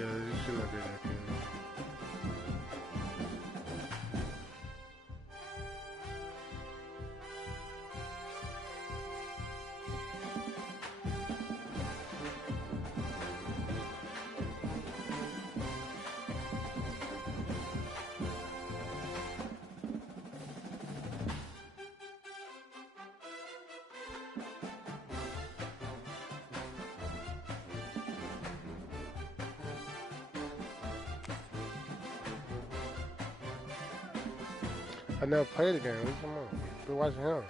Yeah, you should not do that. I never played the game. What you talking about? Been watching him.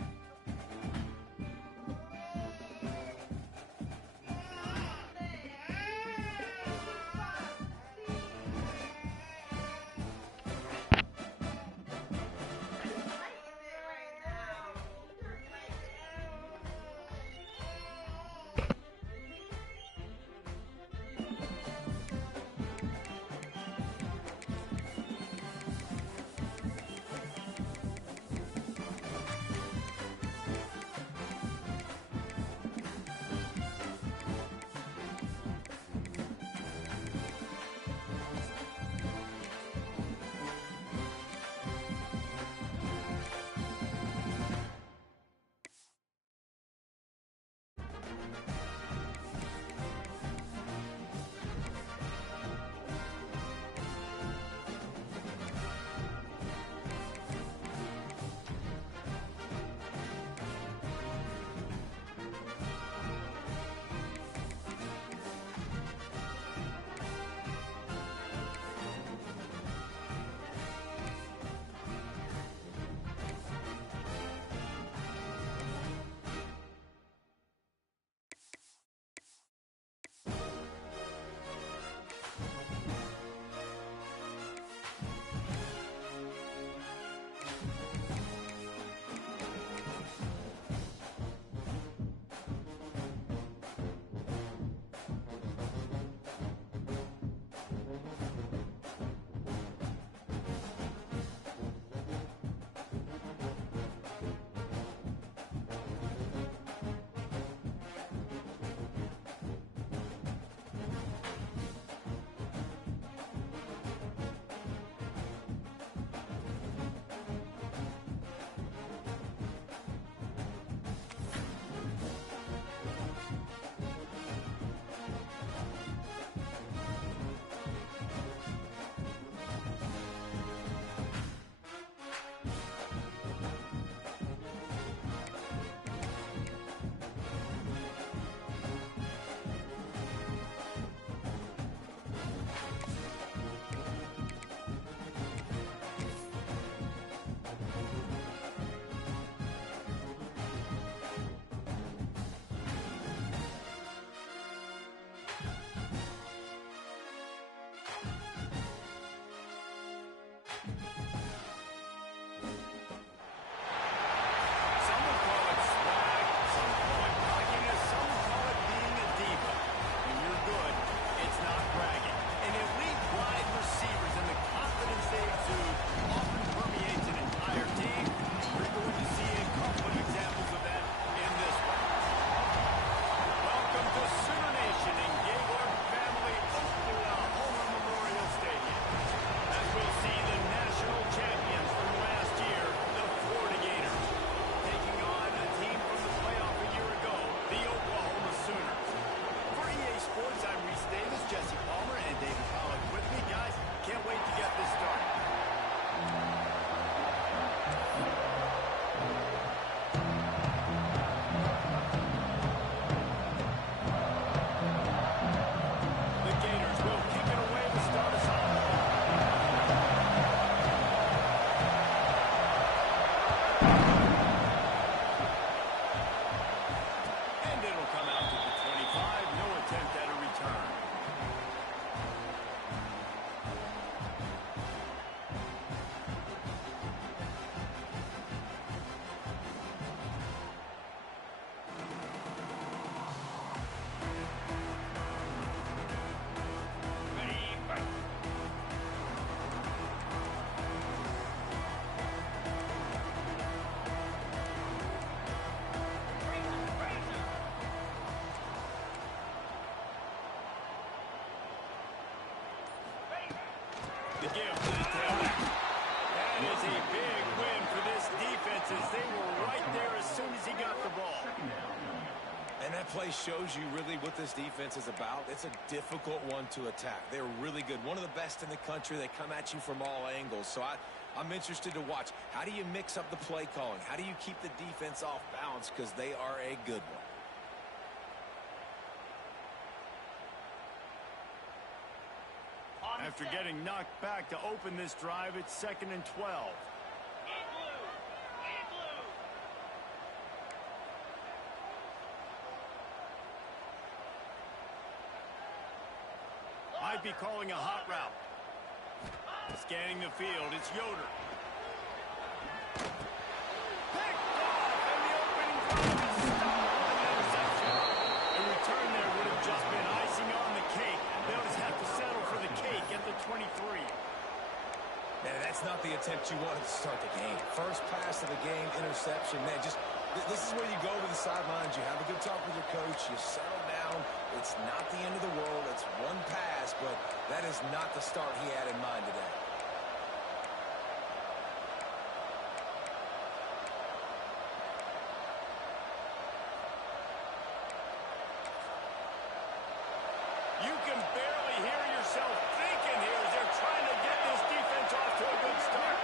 shows you really what this defense is about. It's a difficult one to attack. They're really good. One of the best in the country. They come at you from all angles. So I'm interested to watch. How do you mix up the play calling? How do you keep the defense off balance? Because they are a good one. After getting knocked back to open this drive, it's 2nd and 12. Might be calling a hot route. Scanning the field, it's Yoder. Picked off, and the opening drive is stopped by the interception. A return there would have just been icing on the cake. They'll just have to settle for the cake at the 23. Man, that's not the attempt you wanted to start the game. First pass of the game, interception. Man, this is where you go to the sidelines. You have a good talk with your coach. You settle down. It's not the end of the world. It's one pass, but that is not the start he had in mind today. You can barely hear yourself thinking here as they're trying to get this defense off to a good start.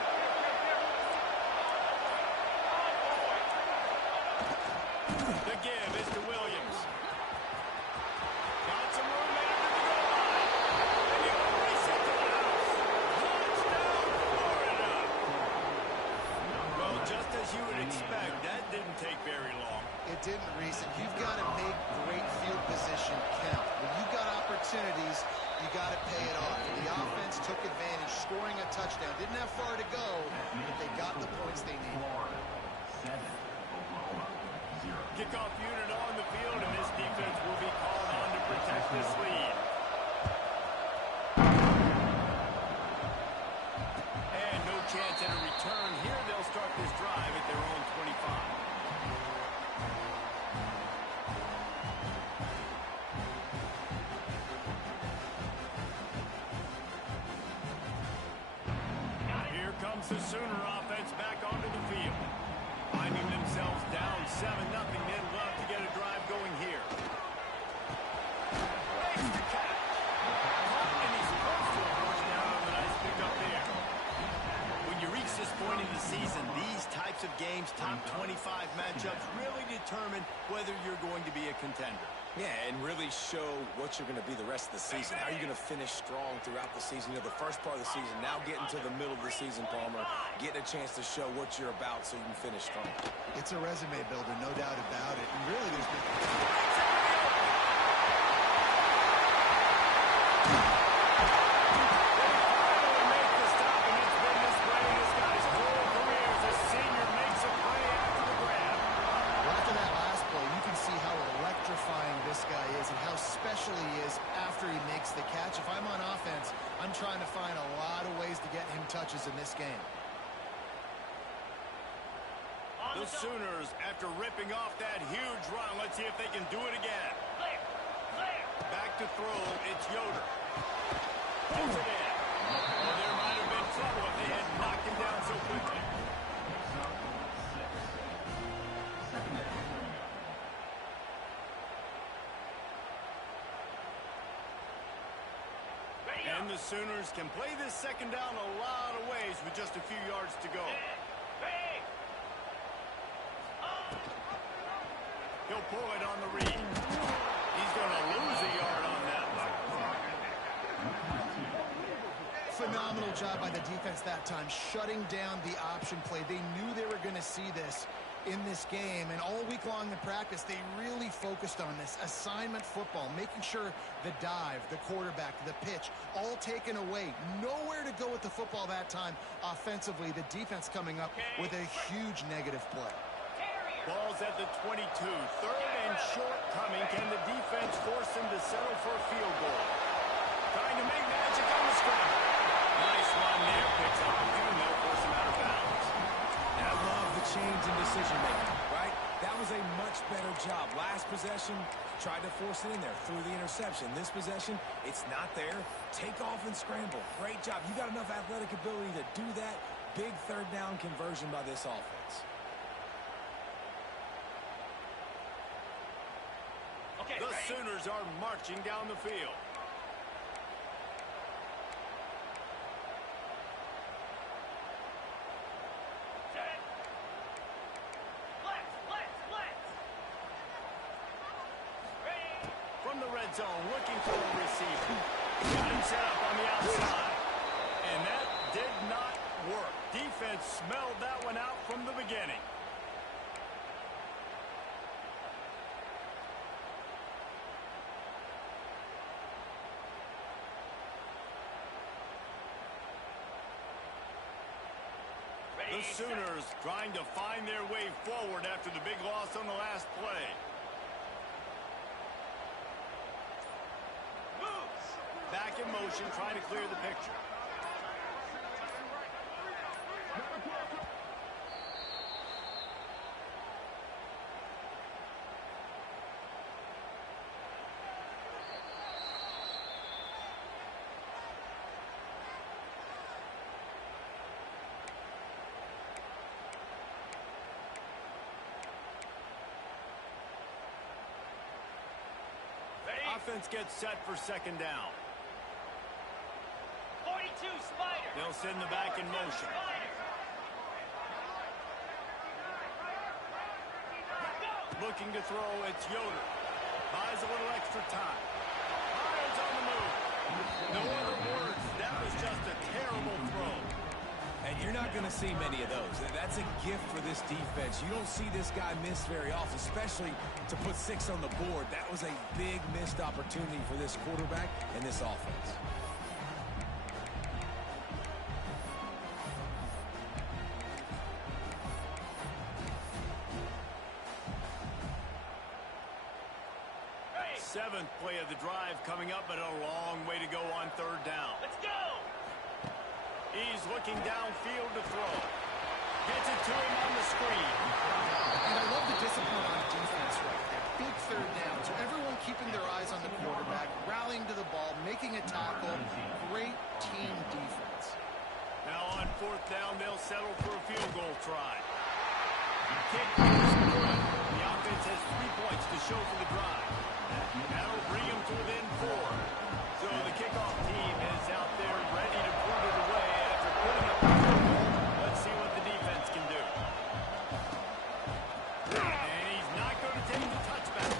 The give is to Williams. Got some room in under the goal line. And you can race it to the house. Touchdown, Florida. Well, just as you would expect, that didn't take very long. It didn't, Reese, and you've got to make great field position count. When you've got opportunities, you got to pay it off. The offense took advantage, scoring a touchdown. Didn't have far to go, but they got the points they needed. Kickoff unit on the field, and this defense will be called on to protect this lead. And no chance at a return here. They'll start this drive at their own 25. Here comes the Sooner offense back onto the field. Finding themselves down 7-0, they'd love to get a drive going here. Makes the catch. And he's supposed to have pushed down on the nice pickup there. When you reach this point in the season, these types of games, top 25 matchups, really determine whether you're going to be a contender. Yeah, and really show what you're going to be the rest of the season. How are you going to finish strong throughout the season? You know, the first part of the season, now getting to the middle of the season, Palmer, getting a chance to show what you're about so you can finish strong. It's a resume builder, no doubt about it. And really, there's been... this guy is and how special he is after he makes the catch. If I'm on offense, I'm trying to find a lot of ways to get him touches in this game. The Sooners, after ripping off that huge run, let's see if they can do it again. Back to throw, it's Yoder. Puts it in. Well, there might have been trouble if they had knocked him down so quickly. And the Sooners can play this second down a lot of ways with just a few yards to go. He'll pull it on the read. He's going to lose a yard on that one. Phenomenal job by the defense that time, shutting down the option play. They knew they were going to see this in this game, and all week long in practice, they really focused on this assignment football, making sure the dive, the quarterback, the pitch, all taken away. Nowhere to go with the football that time offensively. The defense coming up with a huge negative play. Ball's at the 22. Third and short coming. Can the defense force him to settle for a field goal? Trying to make magic on the scramble. Nice run there. Picks up a few, and they'll force him out of bounds. And I love the change in decision-making, right? That was a much better job. Last possession, tried to force it in there through the interception. This possession, it's not there. Take off and scramble. Great job. You got enough athletic ability to do that. Big third down conversion by this offense. The Sooners are marching down the field. From the red zone, looking for a receiver. Got him set up on the outside. And that did not work. Defense smelled that one out from the beginning. The Sooners trying to find their way forward after the big loss on the last play. Back in motion, trying to clear the picture. Offense gets set for second down. 42 Spider. They'll send the back in motion. Looking to throw, it's Yoder. Buys a little extra time. Fires on the move. No other words. That was just a terrible throw. And you're not going to see many of those. That's a gift for this defense. You don't see this guy miss very often, especially to put 6 on the board. That was a big missed opportunity for this quarterback and this offense. Seventh play of the drive coming up, but a long way to go on third down. Let's go! He's looking downfield to throw. Gets it to him on the screen. And I love the discipline on defense right there. Big third down. So everyone keeping their eyes on the quarterback, rallying to the ball, making a tackle. Great team defense. Now on fourth down, they'll settle for a field goal try. Kick is good. The offense has 3 points to show for the drive. That'll bring them to within 4. So the kickoff team is out there ready to put it away after putting up the field goal. Let's see what the defense can do. And he's not going to take the touchback.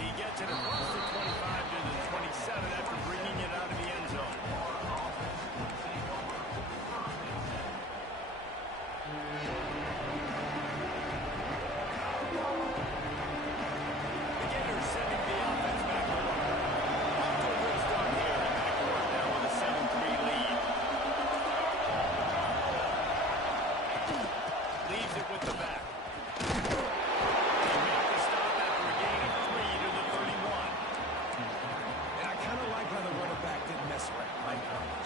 He gets it across the 25 to the 27 after bringing it out of the end zone.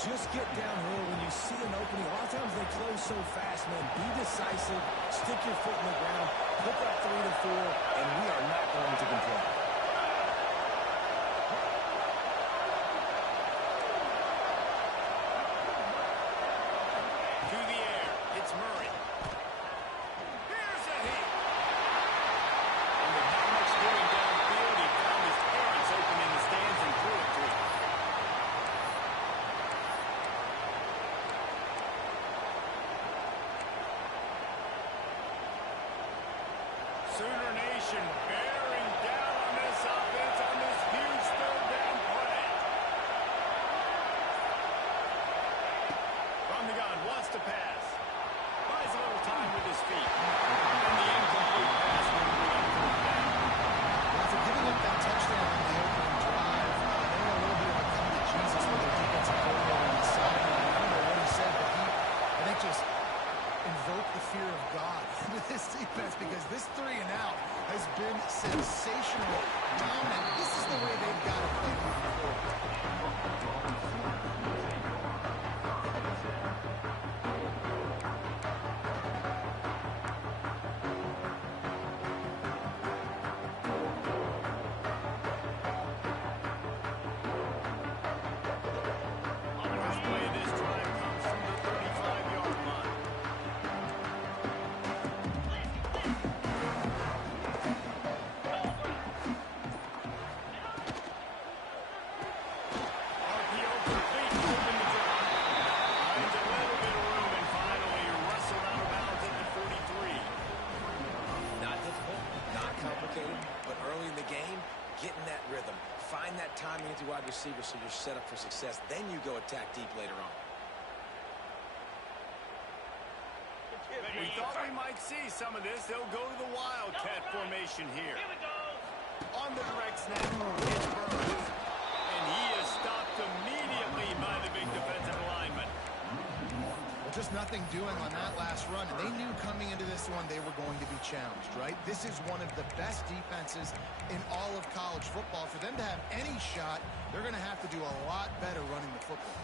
Just get downhill when you see an opening. A lot of times they close so fast, man. Be decisive, stick your foot in the ground, pick up 3 to 4, and we are not going to complain. To the air, it's Murray. Here's a hit. And with not much doing downfield, he found his parents open in the stands and threw it to him. Sooner Nation bearing down on this offense on this huge third down play. From the gun, wants to pass. Buys a little time with his feet. And the incomplete pass will bring up third down. After giving up that touchdown on the opening drive, they were a little bit of a come to Jesus with their defensive coordinator on the sideline. I don't know what he said, but I think just invoke the fear of God with this defense, because this 3 and out has been sensational, dominant. This is the way they've got to play moving First play of this drive comes from the 35-yard line. receiver so you're set up for success. Then you go attack deep later on. We thought we might see some of this. They'll go to the Wildcat formation here. On the direct snap, it's Burns. And he is stopped immediately by the big defensive lineman. Well, just nothing doing on that last run. And they knew coming into this one they were going to be challenged, right? This is one of the best defenses in all of college football. For them to have any shot, they're going to have to do a lot better running the football.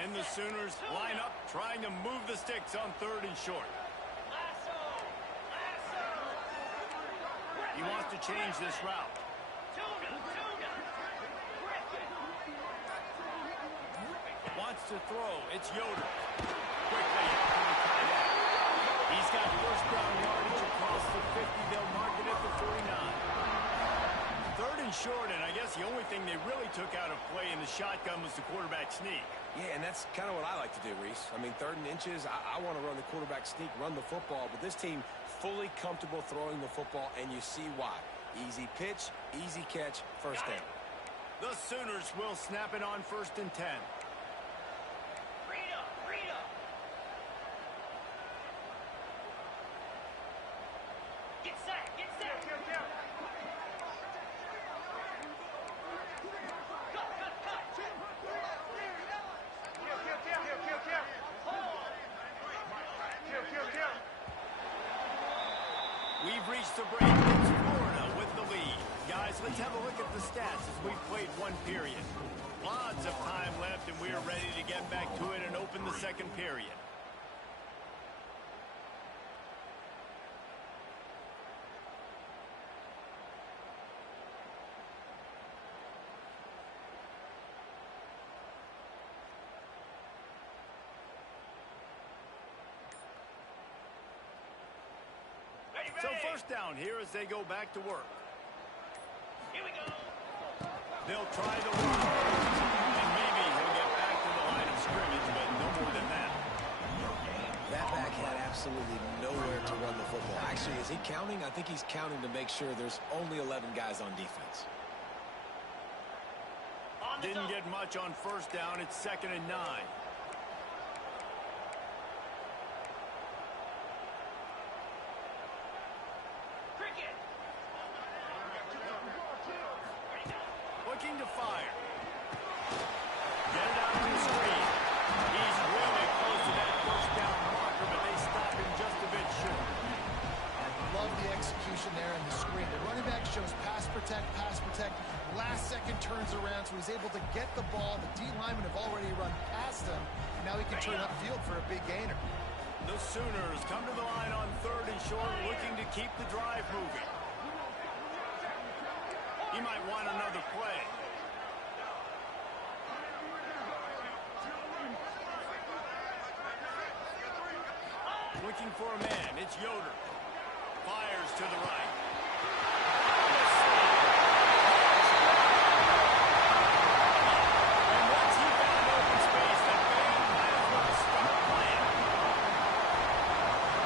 And the Sooners line up, trying to move the sticks on 3rd and short. He wants to change this route. Wants to throw. It's Yoder. Quickly out to the tight end. He's got first down yardage across the 50. They'll mark it at the 49. 3rd and short, and I guess the only thing they really took out of play in the shotgun was the quarterback sneak. Yeah, and that's kind of what I like to do, Reese. I mean, 3rd and inches, I want to run the quarterback sneak, run the football, but this team fully comfortable throwing the football, and you see why. Easy pitch, easy catch, first down. The Sooners will snap it on 1st and 10. Get set, get set. We've reached the break. It's Florida with the lead. Guys, let's have a look at the stats as we've played one period. Lots of time left, and we're ready to get back to it and open the 2nd period. So 1st down here as they go back to work. Here we go. They'll try the run. And maybe he'll get back to the line of scrimmage, but no more than that. That back had absolutely nowhere to run the football. Actually, is he counting? I think he's counting to make sure there's only 11 guys on defense. Didn't get much on 1st down. It's 2nd and 9. Looking to fire. Get it out to the screen. He's really close to that 1st down marker, but they stop him just a bit short. Love the execution there in the screen. The running back shows pass protect, last second turns around, so he's able to get the ball. The D linemen have already run past him. Now he can turn upfield for a big gainer. The Sooners come to the line on 3rd and short, looking to keep the drive moving. He might want another play. Looking for a man. It's Yoder. Fires to the right. And once he found open space, the band might as well start playing.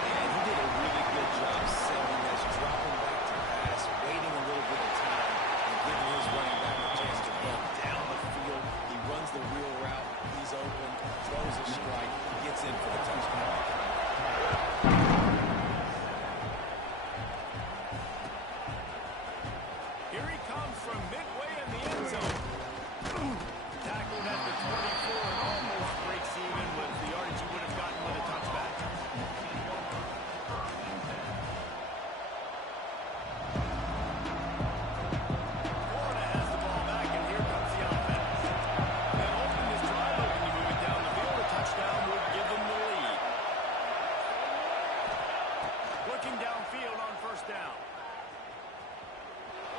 And he did a really good job setting this, dropping back to pass, waiting a little bit of time, and giving his running back a chance to run down the field. He runs the real route. He's open, throws a strike, gets in for the touchdown. Here he comes from midway in the end zone. Tackled at the 24 and almost breaks even with the yardage he would have gotten with a touchback. Florida has the ball back, and here comes the offense. They'll open this drive up and you move it down the field. A touchdown would give them the lead. Looking downfield on 1st down.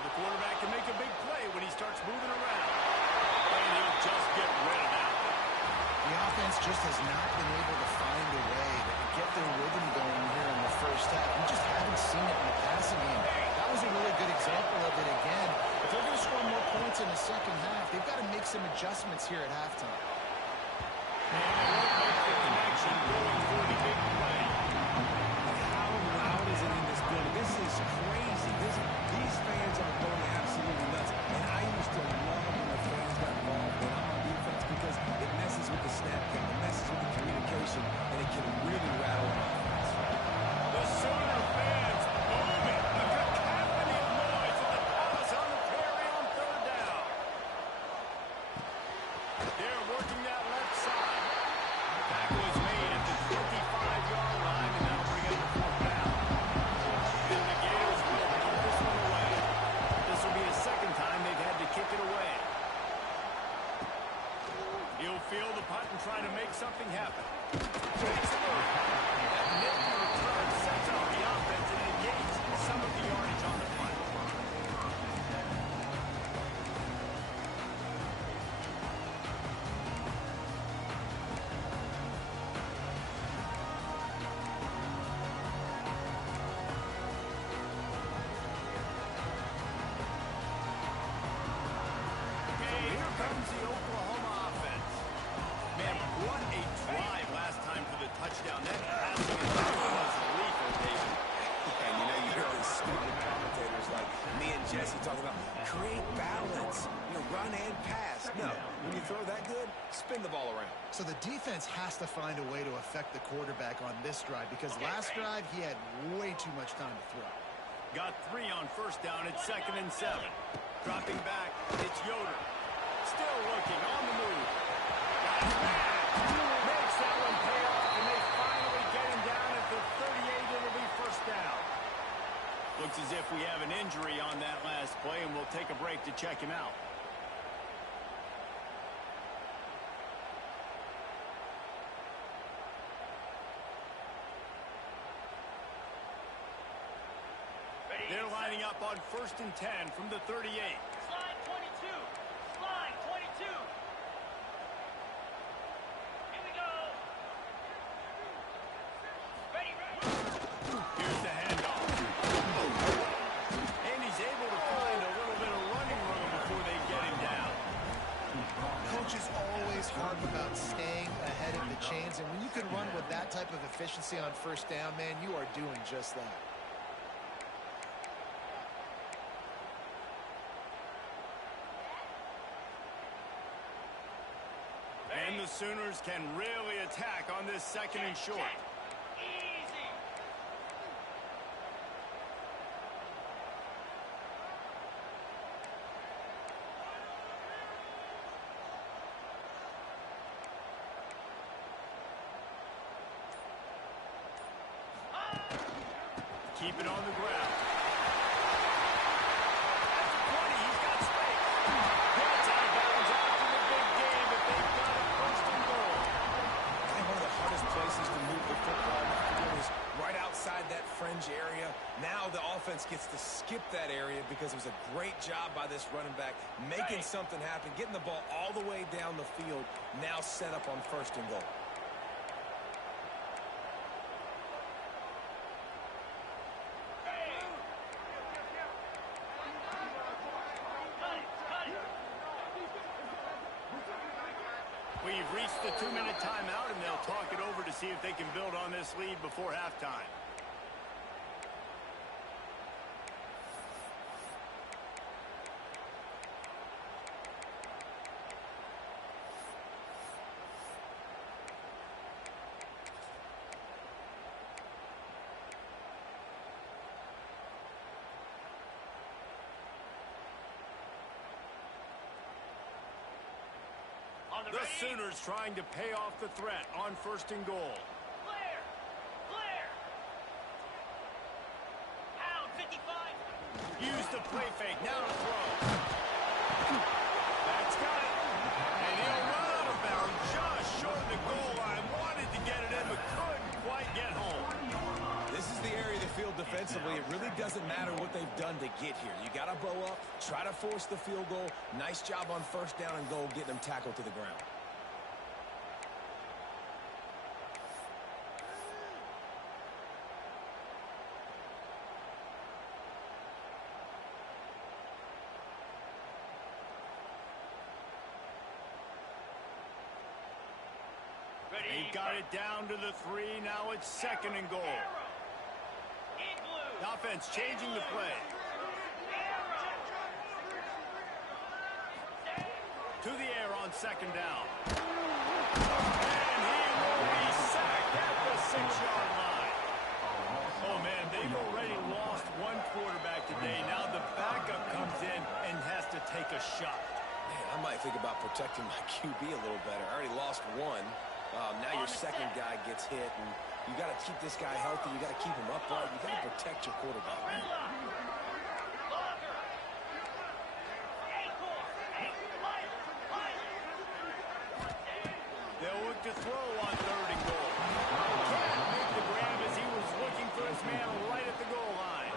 The quarterback can make a big play when he starts moving around. And he'll just get rid of that. The offense just has not been able to find a way to get their rhythm going here in the 1st half. We just haven't seen it in the passing game. That was a really good example of it again. If they're going to score more points in the 2nd half, they've got to make some adjustments here at halftime. Connection going for the big play. How loud is it in this building? This is crazy. These fans are going absolutely nuts. And I used to love when the fans got involved when I'm on defense because it messes with the snap count, it messes with the communication, and it can really rattle an offense. The Sooner fans moving. A cacophony of noise in the Palace on the carry on third down. They're working that left side. Tackle is made at the 25-yard line, and that'll bring up the fourth down. And the Gators will kick this one away. This will be the second time they've had to kick it away. He'll field the punt and try to make something happen. Takes a move. That nifty return sets up the offense and negates some of the yardage on the punt. Okay, here comes the Oklahoma offense. Man, what a drive last time for the touchdown. That passing attack was lethal, David. And you hear these stupid commentators like me and Jesse talking about create balance, run and pass. No, when you throw that good, spin the ball around. So the defense has to find a way to affect the quarterback on this drive because last drive he had way too much time to throw. Got 3 on first down. It's 2nd and 7. Dropping back, it's Yoder. Still looking on the move. Makes that one pay off, and they finally get him down at the 38. It'll be first down. Looks as if we have an injury on that last play, and we'll take a break to check him out. They're lining up on 1st and 10 from the 38. Slide 22. Slide 22. Here we go. Ready, ready. Here's the handoff. And he's able to find a little bit of running room before they get him down. Coaches always harp about staying ahead of the chains, and when you can run with that type of efficiency on first down, man, you are doing just that. And the Sooners can really attack on this 2nd and short. Easy. Keep it on the ground. That's a 20. He's got space. Gets out of bounds after the big game, but they've got it 1st and goal. I think one of the hardest places to move the football on the field is right outside that fringe area. Now the offense gets to skip that area because it was a great job by this running back making something happen, getting the ball all the way down the field, now set up on 1st and goal. We've reached the 2-minute timeout, and they'll talk it over to see if they can build on this lead before halftime. The Sooners trying to pay off the threat on 1st and goal. Clear. Clear. Pound 55. Use the play fake. Now to throw. That's got it. And he'll run out of bounds just short of the goal line. Wanted to get it in, but couldn't quite get home. This is the area of the field defensively. It really doesn't matter what they've done to get here. You got to bow up, try to force the field goal. Nice job on 1st down and goal, getting them tackled to the ground. They've got it down to the 3. Now it's 2nd and goal. The offense changing the play. To the air on 2nd down. And he will be sacked at the 6-yard line. Oh, man, they've already lost one quarterback today. Now the backup comes in and has to take a shot. Man, I might think about protecting my QB a little better. I already lost one. Now your second guy gets hit, and you got to keep this guy healthy. You got to keep him upright. You got to protect your quarterback. They'll look to throw on 3rd and goal. Can't make the grab as he was looking for his man right at the goal line.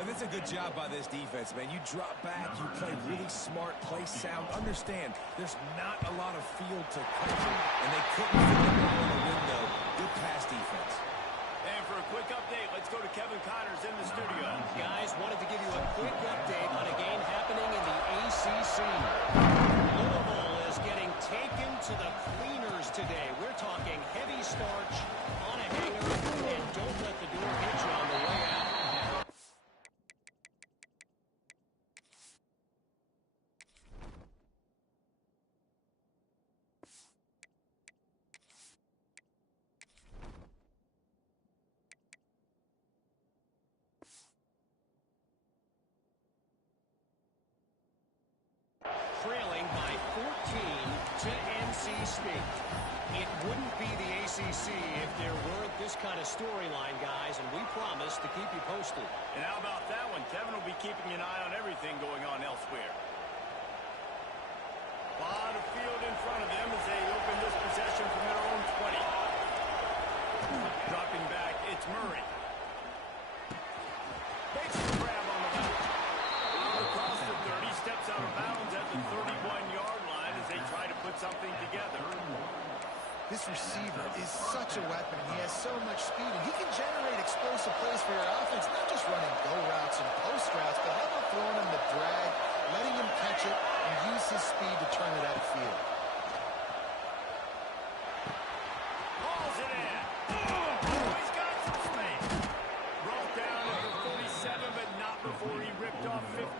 And it's a good job by this defense, man. You drop back, you play really smart, play sound. Understand, there's not a lot of field to cover, and they couldn't fit the ball in the window. Good pass defense. And for a quick update, let's go to Kevin Connors in the studio. Guys, wanted to give you a quick update on a game happening in the ACC. Louisville is getting taken to the cleaners today. We're talking heavy starch on a hanger, and don't let the door hit you on the way out. Trailing by 14 to NC State. It wouldn't be the ACC if there weren't this kind of storyline, guys, and we promise to keep you posted. And how about that one? Kevin will be keeping an eye on everything going on elsewhere. A lot of field in front of them as they open this possession from their own 20. Dropping back, it's Murray. Makes the grab on the left. Across the 30, steps out of bounds at the 31-yard line as they try to put something together. This receiver is such a weapon. He has so much speed, and he can generate explosive plays for your offense, not just running go routes and post routes, but how about throwing him the drag, letting him catch it, and use his speed to turn it upfield. Hauls it in. Oh, he's got some space. Brought down at the 47, but not before he ripped off 15.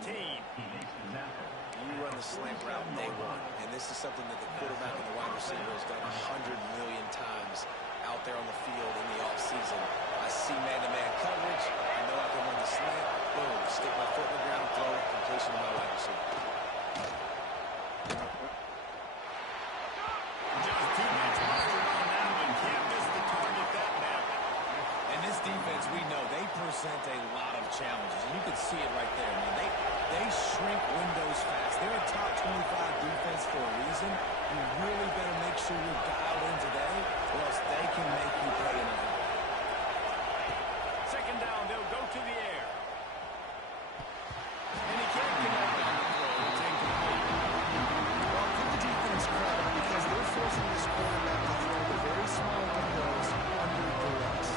You run the slant route day one, and this is something that the quarterback and the wide receiver has done 100 million times out there on the field in the offseason. I see man-to-man coverage. I know I can run the slant. Boom, stick my foot in the ground, throw, completion to my wide receiver. Just too much mustard on that one. Can't miss the target that badly. And this defense, we know, they present a lot of challenges. And you can see it right there, man. They shrink windows fast. They're a top 25 defense for a reason. You really better make sure you're dialed in today, or else they can make you play in a hurry. 2nd down, they'll go to the air. And he can't connect on the throw. It's incomplete. Well, give the defense credit because they're forcing this quarterback to throw the very small windows under duress.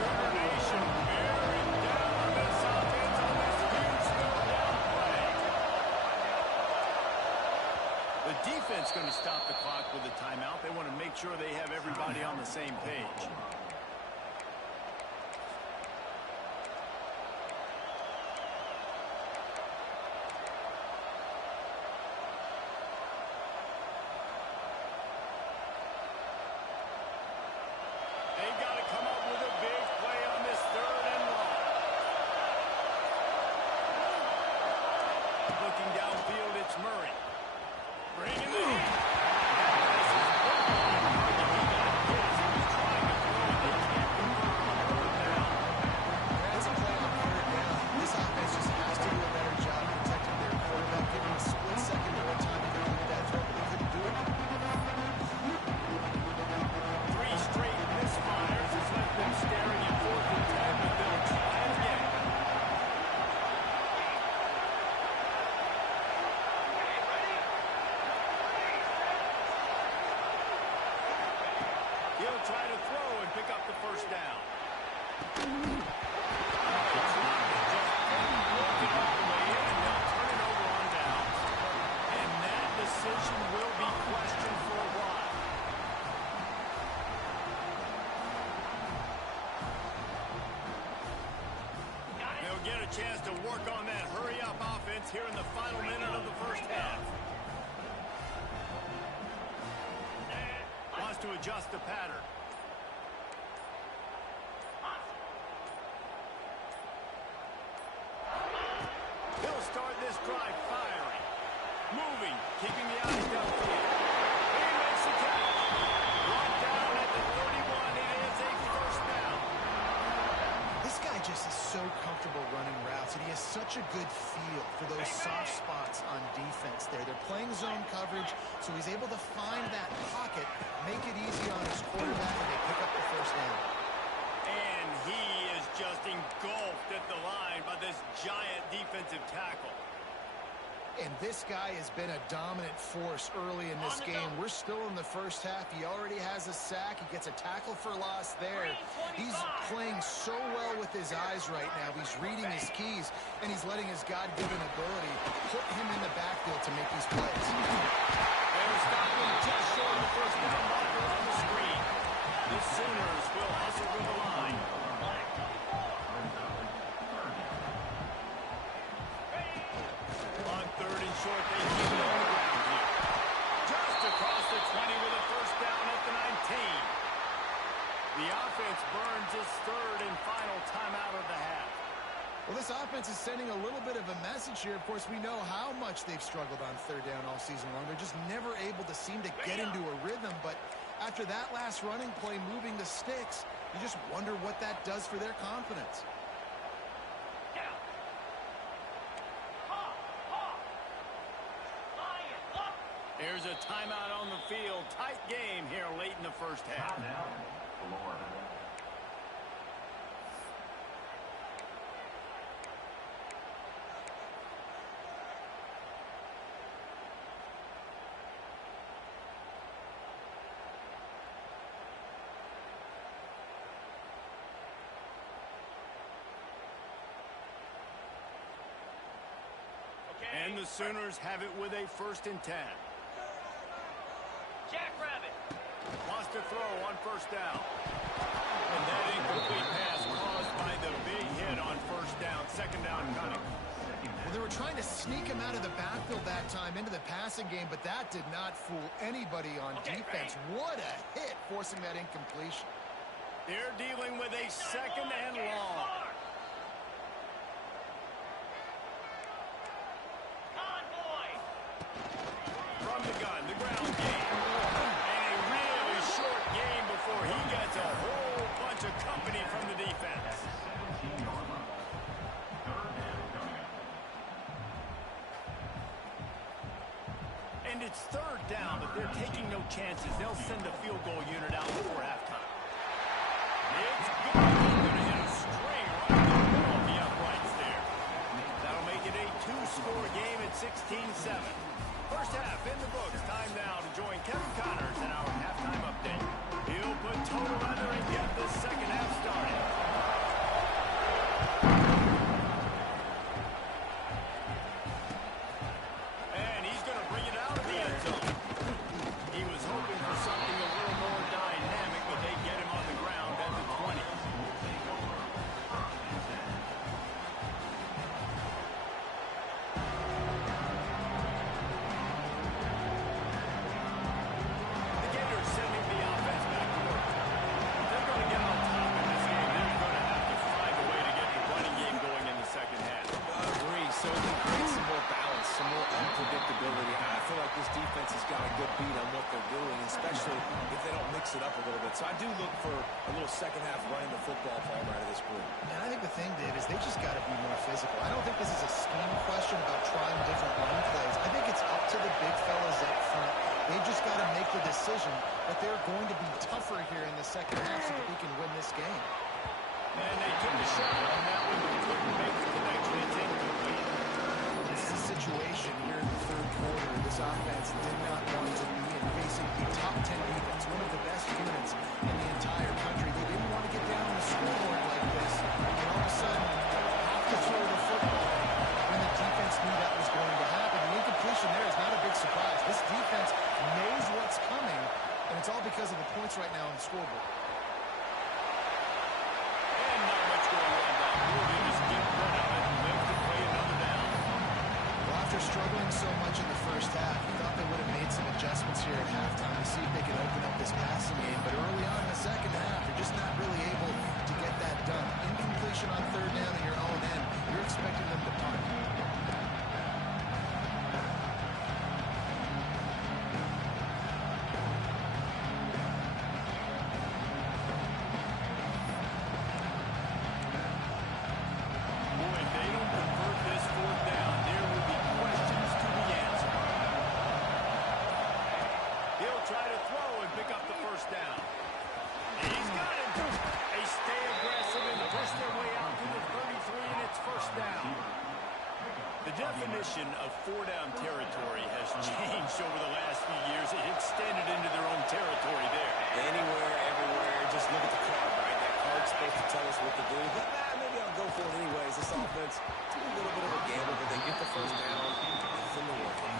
Sooner Nation bearing down this offense on this huge third down play. The defense going to stop the clock with a timeout. They want to make sure they have everybody on the same page. They've got to come up with a big play on this 3rd and long. Looking downfield, it's Murray. Bringing it in. This is football. He got hit as he was trying to throw it chance to work on that hurry-up offense here in the final minute of the first half. Wants to adjust the pattern. He'll start this drive firing. Moving, keeping the eyes downfield. He makes the catch. Brought down at the 31. It is a first down. This guy just is so comfortable running routes, and he has such a good feel for those soft spots on defense there. They're playing zone coverage, so he's able to find that pocket, make it easy on his quarterback, and they pick up the first down. And he is just engulfed at the line by this giant defensive tackle. And this guy has been a dominant force early in this game. We're still in the first half. He already has a sack. He gets a tackle for loss there. He's playing so well with his eyes right now. He's reading his keys, and he's letting his God-given ability put him in the backfield to make these plays. They're stopping just short of the first down marker on the screen. The Sooners will hustle to the line. On third and short, they keep it on the ground here. Just across the 20 with a first down at the 19. The offense burns its third and final timeout of the half. Well, this offense is sending a little bit of a message here. Of course, we know how much they've struggled on third down all season long. They're just never able to seem to get into a rhythm. But after that last running play moving the sticks, you just wonder what that does for their confidence. Here's a timeout on the field. Tight game here late in the first half. And the Sooners have it with a 1st and 10. Jackrabbit. Wants to throw on first down. And that incomplete pass caused by the big hit on first down. Second down coming. Well, they were trying to sneak him out of the backfield that time into the passing game, but that did not fool anybody on defense. What a hit, forcing that incompletion. They're dealing with a second and long. From the gun, the ground game. And a really short game before he gets a whole bunch of company from the defense. And it's third down, but they're taking no chances. They'll send a field goal unit out before halftime. It's good. They're going to hit a string right in the middle of the uprights there. That'll make it a two-score game at 16-7. First half in the books. Time now to join Kevin Connors in our halftime update. He'll put total under and get the second half started. And he's going to bring it out of the end zone. He was hoping for something a little more dynamic, but they get him on the ground at the 20. It up a little bit. So I do look for a little second half running the football form out of this group. And I think the thing, Dave, is they just got to be more physical. I don't think this is a scheme question about trying different run plays. I think it's up to the big fellas up front. They've just got to make the decision that they're going to be tougher here in the second half so that they can win this game. And they took a shot on that one, but couldn't make the connection. It's incomplete. This is a situation here in the third quarter. This offense did not want to be in, facing a top 10 defense, one of the best units in the entire country. They didn't want to get down on the scoreboard like this, and all of a sudden have to throw the football when the defense knew that was going to happen. The incompletion there is not a big surprise. This defense knows what's coming, and it's all because of the points right now on the scoreboard. And not much going on down. We'll just get rid of it. struggling so much in the first half. You thought they would have made some adjustments here at halftime to see if they could open up this passing game. But early on in the second half, they're just not really able to get that done. Incompletion on third down in your own end. You're expecting them to punt. The definition of four-down territory has changed over the last few years. It extended into their own territory there. Anywhere, everywhere, just look at the card, right? That card's supposed to tell us what to do. But maybe I'll go for it anyways. This offense, it's a little bit of a gamble, but they get the first down. It's in the working.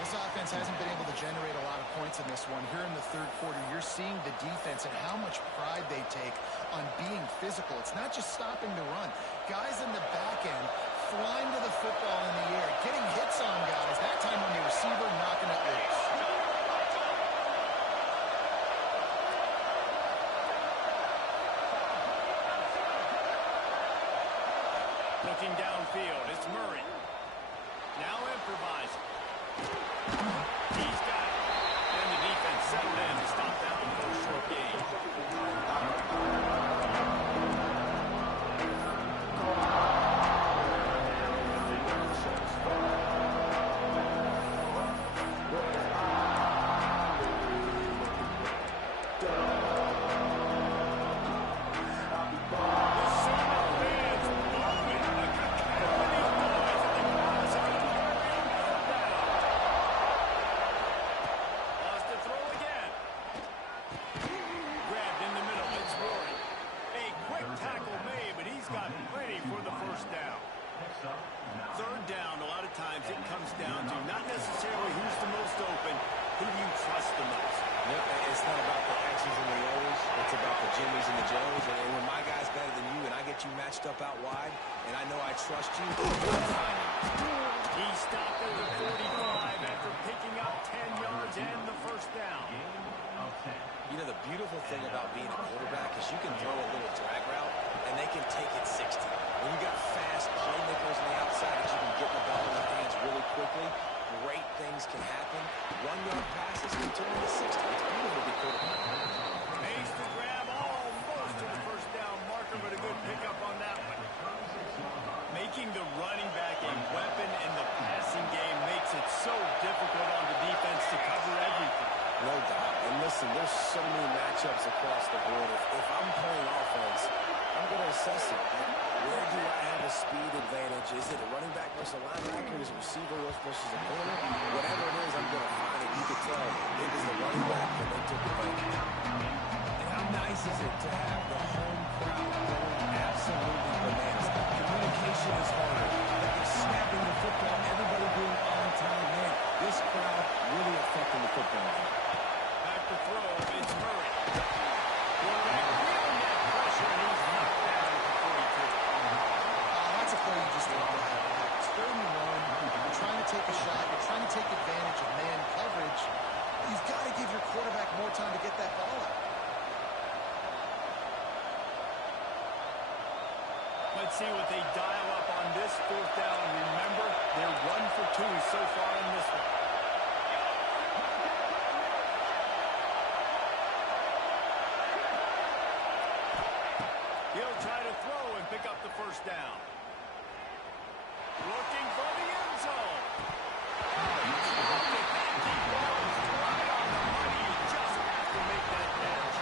This offense hasn't been able to generate a lot of points in this one. Here in the third quarter, you're seeing the defense and how much pride they take on being physical. It's not just stopping the run. Guys in the back end flying to the football in the air, getting hits on guys, that time on the receiver, knocking it loose. Looking downfield, it's Murray. Now improvising. He's got it. And the defense settled in to stop that one for a short gain. Third down, a lot of times it comes down to not necessarily who's the most open, who do you trust the most. Yep, it's not about the X's and the O's. It's about the Jimmys and the Joes. And when my guy's better than you and I get you matched up out wide, and I know I trust you, he stopped at the 45 after picking up 10 yards and the first down. You know, the beautiful thing about being a quarterback is you can throw a little drag route, and they can take it 60. When you got fast playmakers on the outside that you can get the ball in their hands really quickly, great things can happen. 1-yard passes can turn into 60. It's beautiful to be quarterback. Makes the grab almost to the first down marker, but a good pickup on that one. Making the running back a weapon in the passing game makes it so difficult on the defense to cover everything. No doubt. And listen, there's so many matchups across the board. If I'm playing offense, I'm going to assess it. Where do I have a speed advantage? Is it a running back versus a linebacker? Is it a receiver versus a corner? Whatever it is, I'm going to find it. You can tell it was the running back that they took advantage of. And how nice is it to have the home crowd going absolutely bananas? Communication is harder. They're snapping the football. Everybody being on time. Man, this crowd really affecting the football game. Back to throw, it's Murray. Quarterback feeling that pressure, and he's knocked down at the 42. That's a play you just don't have. It's 3rd and 1. You're trying to take a shot. You're trying to take advantage of man coverage. You've got to give your quarterback more time to get that ball out. Let's see what they dial up on this 4th down. Remember, they're 1 for 2 so far in this one. He'll try to throw and pick up the first down. Looking for the end zone. Right on the money. You just have to make that catch.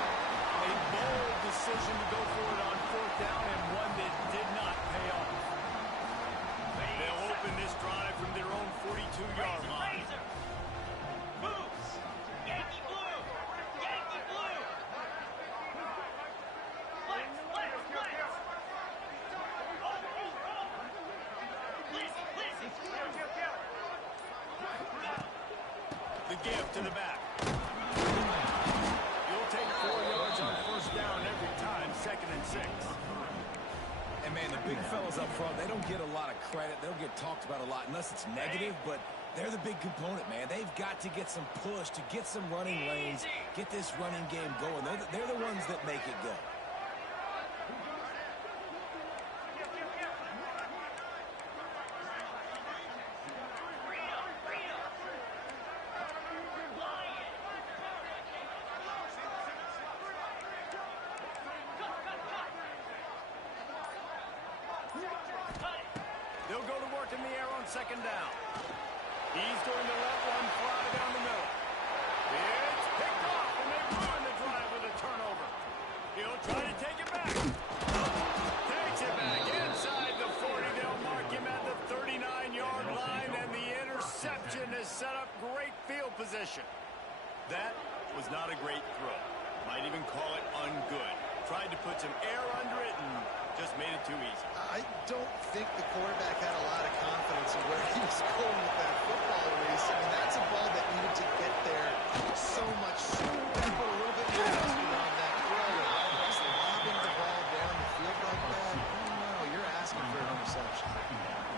A bold decision to go for it on 4th down, and one that did not pay off. They'll open this drive from their own 42-yard line. Moves. Yankee blue. Yankee blue. Flex, flex, flex. The give to the back. You'll take 4 yards on 1st down every time, 2nd and 6. And man, the big fella's up front, they don't get a lot of credit. They don't get talked about a lot unless it's negative, but they're the big component, man. They've got to get some push, to get some running lanes, get this running game going. They're the ones that make it go. They'll go to work in the air on second down. He's going to let one fly down the middle. It's picked off, and they ruin the drive with a turnover. He'll try to take it back. Takes it back inside the 40. They'll mark him at the 39-yard line, and the interception has set up great field position. That was not a great throw. Might even call it ungood. Tried to put some air under it and just made it too easy. I don't think the quarterback had a lot of confidence in where he was going with that football release. I mean, that's a ball that needed to get there so much sooner. Put a little bit more effort on that throw. Just lobbing the ball down the field like that. No, you're asking for an interception.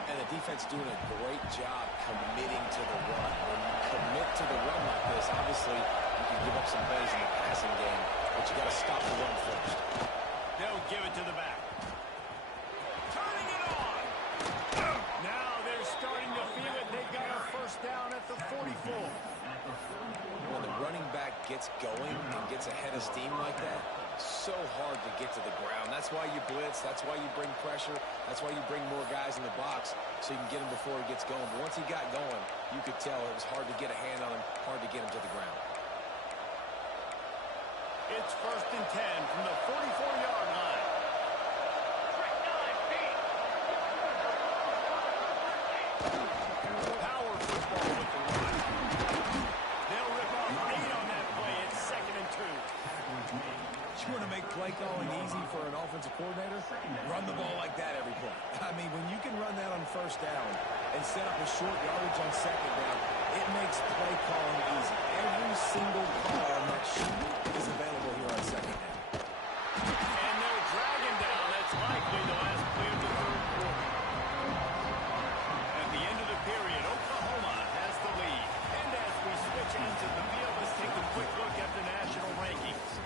And the defense doing a great job committing to the run. When you commit to the run like this, obviously you can give up some plays in the passing game, but you got to stop the run first. They'll give it to the back. Turning it on. Now they're starting to feel it. They got a first down at the 44. When the running back gets going and gets ahead of steam like that, so hard to get to the ground. That's why you blitz. That's why you bring pressure. That's why you bring more guys in the box so you can get him before he gets going. But once he got going, you could tell it was hard to get a hand on him, hard to get him to the ground. It's 1st and 10 from the 44-yard line. Power football with the run. They'll rip off 8 on that play. It's 2nd and 2. You want to make play calling easy for an offensive coordinator? Run the ball like that every play. I mean, when you can run that on first down and set up a short yardage on second down, it makes play calling easy. Every single call on that sheet is available here on second down. And they'll drag him down. That's likely the last play of the 3rd quarter. At the end of the period, Oklahoma has the lead. And as we switch ends of the field, let's take a quick look at the national rankings.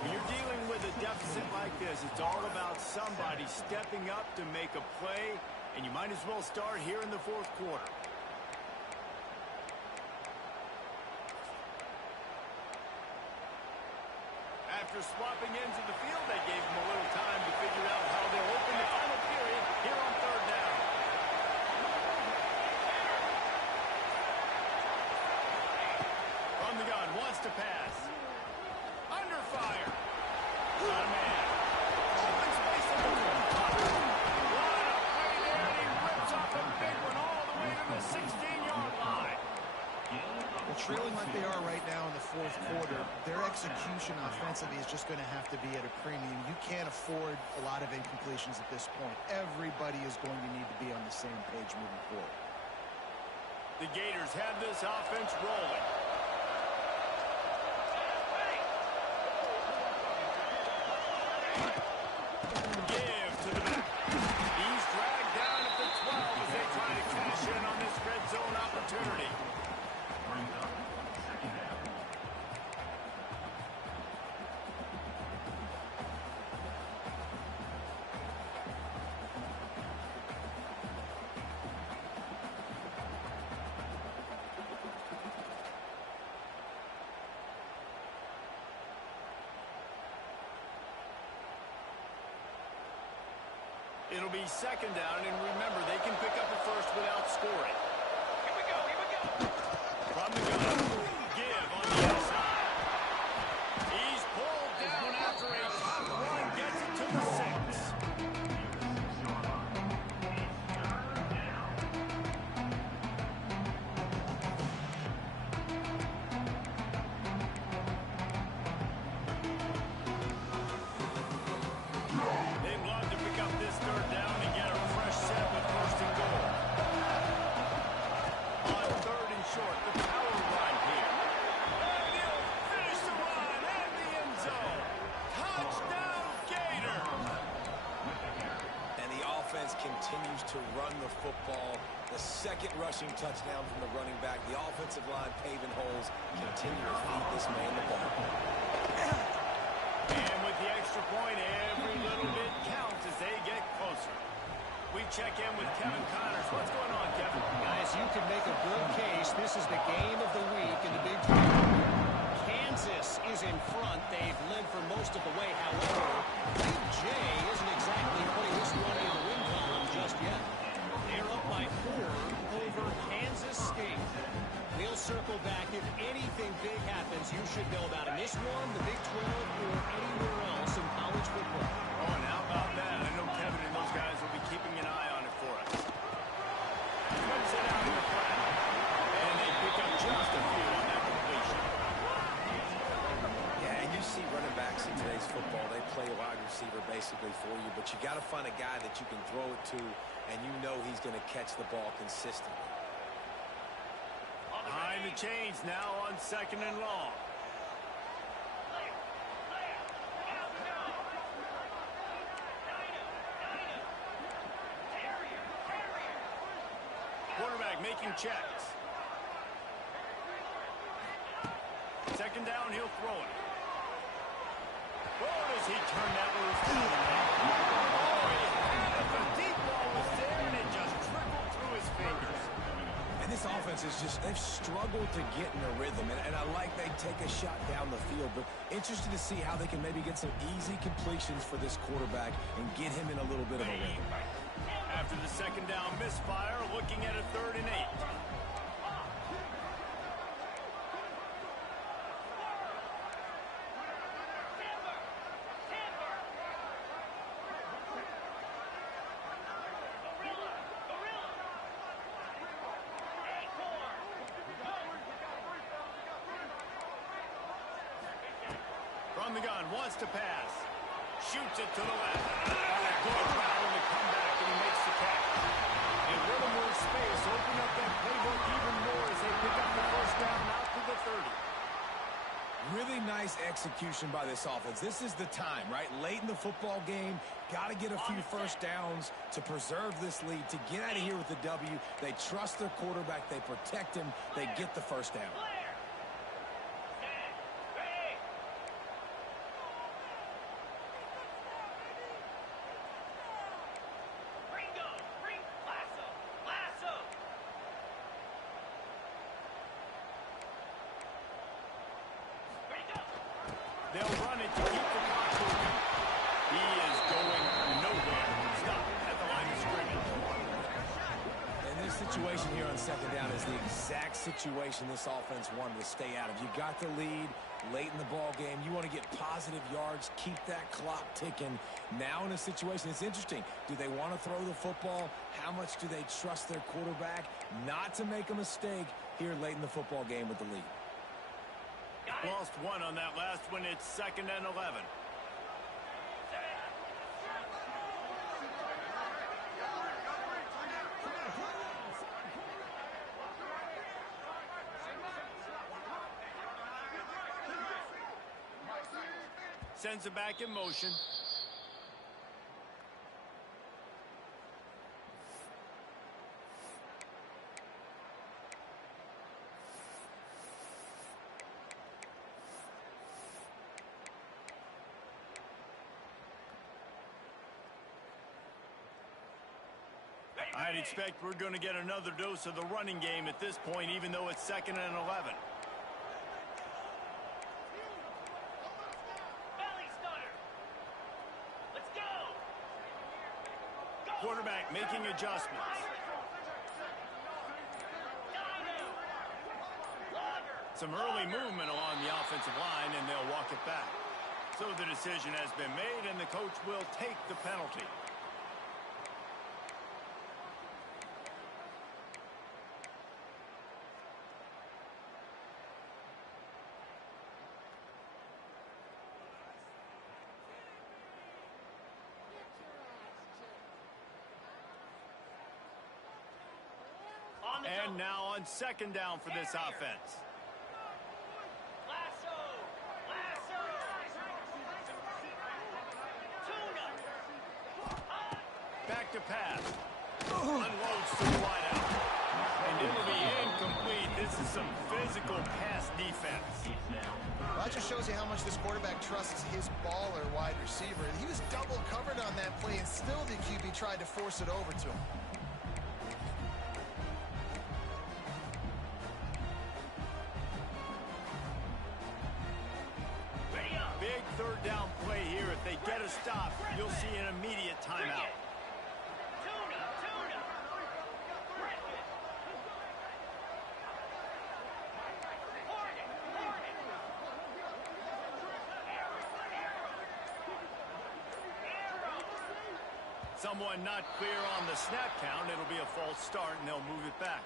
When you're dealing with a deficit like this, it's all about somebody stepping up to make a play, and you might as well start here in the 4th quarter. After swapping ends of the field, they gave them a little time to figure out how they'll open the final period here on 3rd down. From the gun, wants to pass. Under fire. Not a man. Open space in the middle. What a play there, and he rips off a big one all the way to the 16-yard line. Well, trailing like they are right now in the 4th quarter, their execution offensively is just going to have to be at a premium. You can't afford a lot of incompletions at this point. Everybody is going to need to be on the same page moving forward. The Gators have this offense rolling. Give to the back. He's dragged down at the 12 as they try to cash in on this red zone opportunity. It'll be 2nd down, and remember, they can pick up a first without scoring. Here we go, here we go. From the gun, give on the inside. He's pulled down after a top run, gets it to the 6. They'd love to pick up this 3rd down and get a fresh set with 1st and goal. continues to run the football. The second rushing touchdown from the running back. The offensive line paving holes. Continue to feed this man the ball. And with the extra point, every little bit counts as they get closer. We check in with Kevin Connors. What's going on, Kevin? Guys, you can make a good case. This is the game of the week in the Big 12. Kansas is in front. They've led for most of the way. However, Big J isn't exactly putting this one in the win column just yet. They're up by 4 over Kansas State. We'll circle back. If anything big happens, you should know about it. This one, the Big 12, or anywhere else in college football. Oh, and how about that? I know Kevin and those guys will be keeping an eye on it for us. Puts it out in the flat. And they pick up just a few on that completion. Yeah, and you see running backs in today's football, they play a wide receiver basically for you, but you got to find a guy that you can throw it to, and you know he's going to catch the ball consistently. Behind the chains now on 2nd and long. Quarterback making checks. 2nd down, he'll throw it. Oh, does he turn that loose? Oh, yeah. The deep ball was there, and it just trickled through his fingers. And this offense is just, they've struggled to get in a rhythm, and I like they take a shot down the field, but interested to see how they can maybe get some easy completions for this quarterback and get him in a little bit of a rhythm. After the 2nd down misfire, looking at a 3rd and 8. From the gun, wants to pass. Shoots it to the left. Good route on the comeback, and he makes the catch. A little more space, open up that playbook even more as they pick up the 1st down out to the 30. Really nice execution by this offense. This is the time, right? Late in the football game, got to get a few 1st downs to preserve this lead, to get out of here with the W. They trust their quarterback. They protect him. They get the 1st down. They'll run it to keep the clock moving. He is going nowhere. Stop at the line of scrimmage. And this situation here on 2nd down is the exact situation this offense wanted to stay out of. You got the lead late in the ball game. You want to get positive yards, keep that clock ticking. Now in a situation, it's interesting. Do they want to throw the football? How much do they trust their quarterback not to make a mistake here late in the football game with the lead? Lost one on that last one. It's 2nd and 11. Sends it back in motion. I'd expect we're going to get another dose of the running game at this point, even though it's 2nd and 11. Quarterback making adjustments. Some early movement along the offensive line, and they'll walk it back. So the decision has been made, and the coach will take the penalty. And now on 2nd down for this offense. Back to pass. Unloads to the wideout. And it'll be incomplete. This is some physical pass defense. Well, that just shows you how much this quarterback trusts his baller wide receiver. He was double covered on that play, and still the QB tried to force it over to him. Big third down play here. If they get a stop, you'll see an immediate timeout. Someone not clear on the snap count. It'll be a false start, and they'll move it back.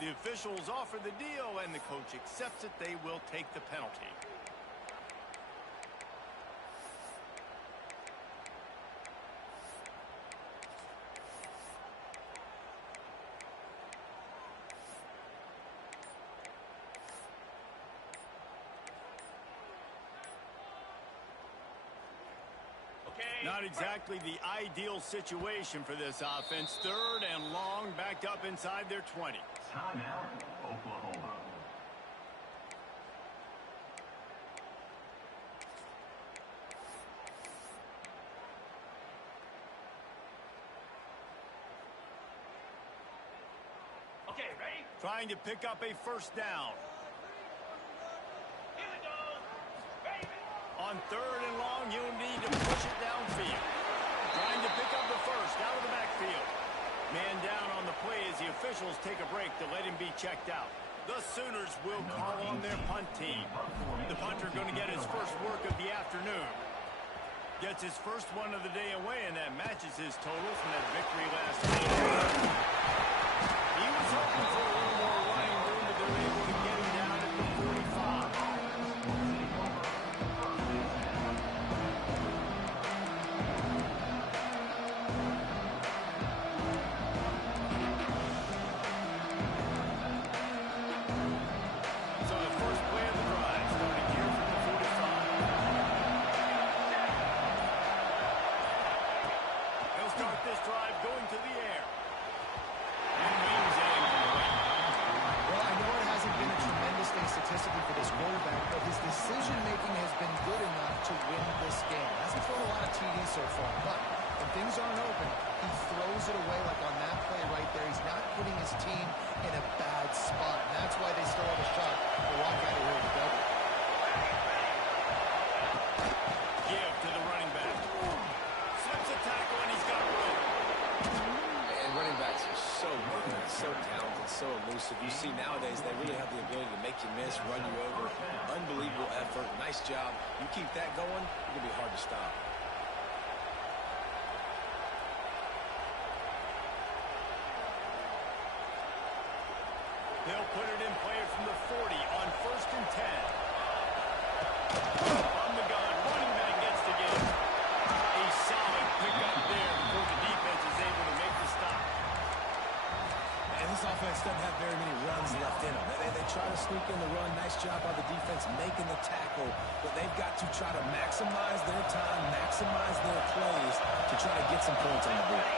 The officials offer the deal, and the coach accepts it. They will take the penalty. Not exactly the ideal situation for this offense. Third and long, backed up inside their 20. Timeout, Oklahoma. Okay, ready? Trying to pick up a first down. Here we go. Ready? On third and long, you'll need to push it downfield. Trying to pick up the first out of the backfield. Man down on the play as the officials take a break to let him be checked out. The Sooners will call on their punt team. The punter going to get his first work of the afternoon. Gets his first one of the day away, and that matches his total from that victory last week. He was hoping for a little more running room, but they're able to get him down at the 45. so far, but when things aren't open, he throws it away like on that play right there. He's not putting his team in a bad spot, and that's why they still have a shot to walk out of here with a W. Give to the running back. Slips a tackle, and he's got room. And running backs are so good, so talented, so elusive. You see nowadays they really have the ability to make you miss, run you over. Unbelievable effort. Nice job. You keep that going, it's going to be hard to stop. They'll put it in play from the 40 on 1st and 10. From the gun, running back gets to get it. A solid pickup there before the defense is able to make the stop. And this offense doesn't have very many runs left in them. They try to sneak in the run. Nice job by the defense making the tackle. But they've got to try to maximize their time, maximize their plays to try to get some points on the board.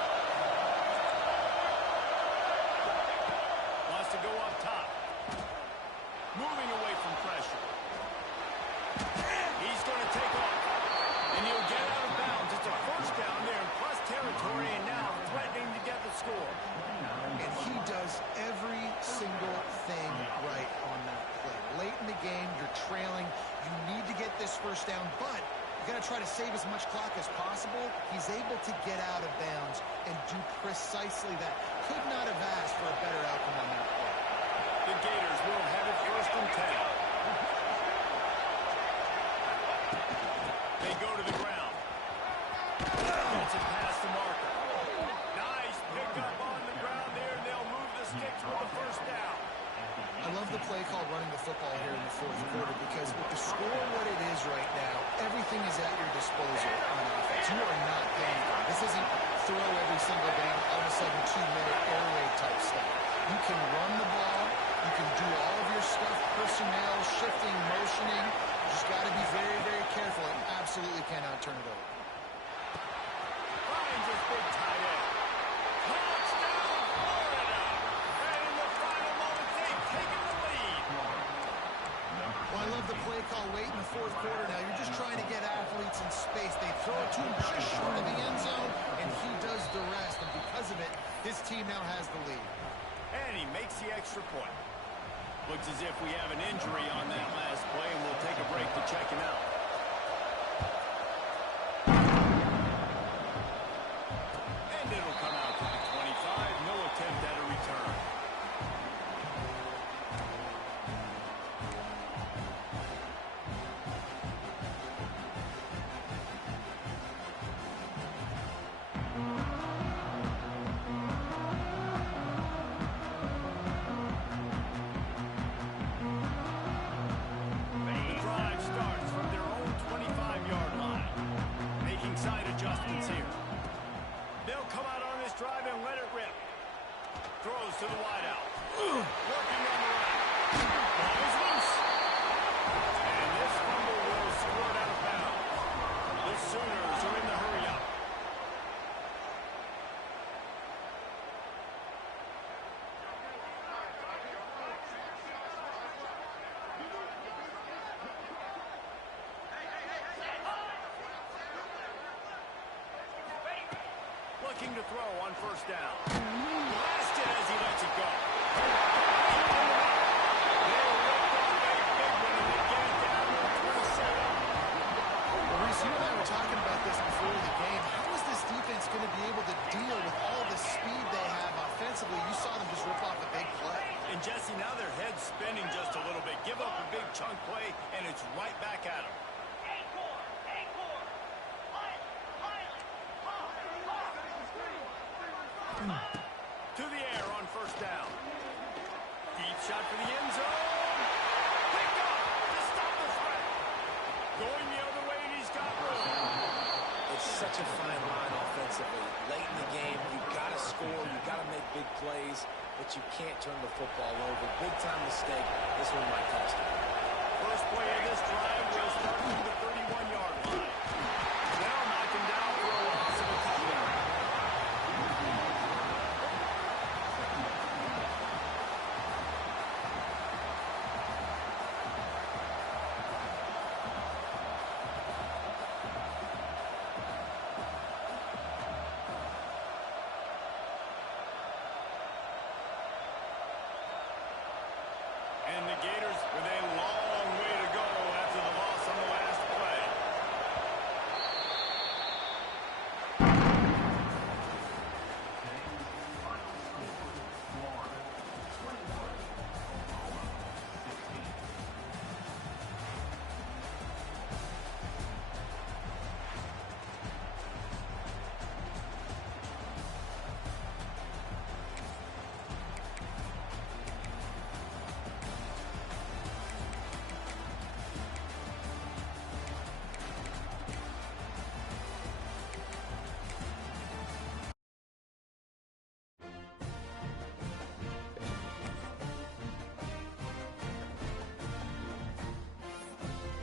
Wants to go up top. Moving away from pressure. He's going to take off. And he'll get out of bounds. It's a first down there in plus territory, and now threatening to get the score. And he does every single thing right on that play. Late in the game, you're trailing. You need to get this first down, but you got to try to save as much clock as possible. He's able to get out of bounds and do precisely that. Could not have asked for a better outcome on that play. The Gators will have it 1st and 10. They go to the ground. Gets it past the marker. Nice pickup on the ground there, and they'll move the sticks with the first down. I love the play called running the football here in the fourth quarter because with the score what it is right now, everything is at your disposal on offense. You are not panicking. This isn't throw every single down, all of a sudden 2-minute air raid type stuff. You can run the ball. You can do all of your stuff, personnel, shifting, motioning. You just got to be very, very careful and absolutely cannot turn it over. Finds his big tight end. Touchdown! now has the lead. And he makes the extra point. Looks as if we have an injury on that last play, and we'll take a break to check him out. And it'll come out to the 25. No attempt at a return. The drive starts from their own 25-yard line. Making side adjustments here. They'll come out on this drive and let it rip. Throws to the wideout. Working on the right. Ball is loose. And this fumble will squirt out of bounds. The Sooners are in the hurry-up. Looking to throw on first down. Blasted as he lets it go. They'll rip off a big one and they get it down to 27. Well, Reese, you and I were talking about this before the game. How is this defense going to be able to deal with all the speed they have offensively? You saw them just rip off a big play. And Jesse, now their head's spinning just a little bit. Give up a big chunk play, and it's right back at them. To the air on first down. Deep shot for the end zone. Picked up to stop the threat. Going the other way, and he's got room. It's such a fine line offensively. Late in the game, you've got to score, you've got to make big plays, but you can't turn the football over. Big-time mistake. This one might cost you. First play of this drive will start through the 31.